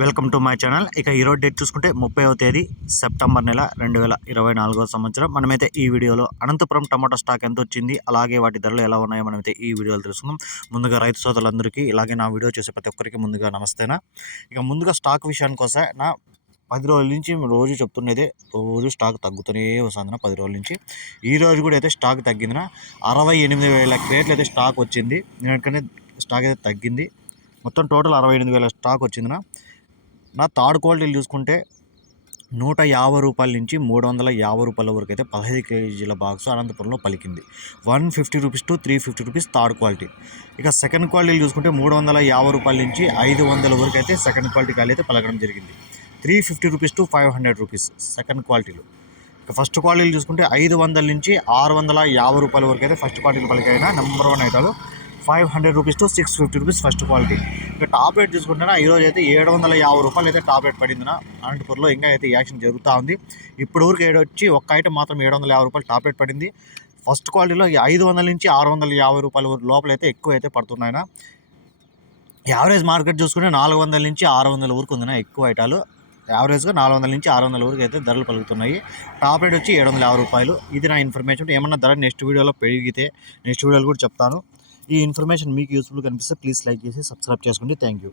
Welcome to my channel. ఇక ఈరోజు date చూసుకుంటే ముప్పైవ తేదీ సెప్టెంబర్ నెల రెండు వేల ఇరవై నాలుగో సంవత్సరం. మనమైతే ఈ వీడియోలో అనంతపురం టమాటో స్టాక్ ఎంత వచ్చింది అలాగే వాటి ధరలు ఎలా ఉన్నాయో మనమైతే ఈ వీడియోలో తెలుసుకుందాం. ముందుగా రైతు సోదరులందరికీ ఇలాగే నా వీడియో చూసే ప్రతి ఒక్కరికి ముందుగా నమస్తేనా. ఇక ముందుగా స్టాక్ విషయానికి వస్తే నా పది రోజుల నుంచి రోజు చెప్తున్నదే రోజు స్టాక్ తగ్గుతూనే వస్తుంది పది రోజుల నుంచి. ఈ రోజు కూడా అయితే స్టాక్ తగ్గిందిన. అరవై ఎనిమిది వేల క్రేట్లు అయితే స్టాక్ వచ్చింది. ఎందుకంటే స్టాక్ అయితే తగ్గింది. మొత్తం టోటల్ అరవై ఎనిమిది వేల స్టాక్ వచ్చిందిన. నా థర్డ్ క్వాలిటీలు చూసుకుంటే నూట యాభై రూపాయల నుంచి మూడు వందల యాభై రూపాయల వరకు అయితే పదహైదు కేజీల బాక్స్ అనంతపురంలో పలికింది. One fifty rupees to three fifty rupees third quality. ఇక సెకండ్ క్వాలిటీలు చూసుకుంటే మూడు వందల యాభై రూపాయల నుంచి ఐదు వందల వరకు అయితే సెకండ్ క్వాలిటీ కాయలు అయితే పలకడం జరిగింది. Three fifty rupees to five hundred rupees second క్వాలిటీలు. ఇక ఫస్ట్ క్వాలిటీలు చూసుకుంటే ఐదు వందల నుంచి ఆరు వందల యాభై రూపాయల వరకు అయితే ఫస్ట్ క్వాలిటీలు పలికైన number one ఐటాలు five hundred rupees to six fifty rupees first quality. ఇక టాప్ రేట్ చూసుకుంటే ఈరోజు అయితే ఏడు వందల యాభై రూపాయలు అయితే టాప్ రేట్ పడిందిన. అనంతపూర్లో ఇంకా అయితే యాక్షన్ జరుగుతూ ఉంది. ఇప్పుడు వరకు ఏడు వచ్చి ఒక్క ఐటమ్ మాత్రం ఏడు వందల యాభై రూపాయలు టాప్ పడింది. ఫస్ట్ క్వాలిటీలో ఐదు వందల నుంచి ఆరు వందల యాభై రూపాయల లోపల అయితే ఎక్కువ అయితే పడుతున్నాయినా. యావరేజ్ మార్కెట్ చూసుకుంటే నాలుగు వందల నుంచి ఆరు వందల వరకు ఉందినా ఎక్కువ ఐటాలు. యావరేజ్గా నాలుగు వందల నుంచి ఆరు వందల వరకు అయితే ధరలు పలుకుతున్నాయి. టాప్ రేట్ వచ్చి ఏడు వందల యాభై రూపాయలు. ఇది నా ఇన్ఫర్మేషన్. ఏమన్నా ధర నెక్స్ట్ వీడియోలో పెరిగితే నెక్స్ట్ వీడియోలో కూడా చెప్తాను. ఈ ఇన్ఫర్మేషన్ మీకు యూస్ఫుల్ కనిపిస్తే ప్లీజ్ లైక్ చేసి సబ్స్క్రైబ్ చేసుకోండి. Thank you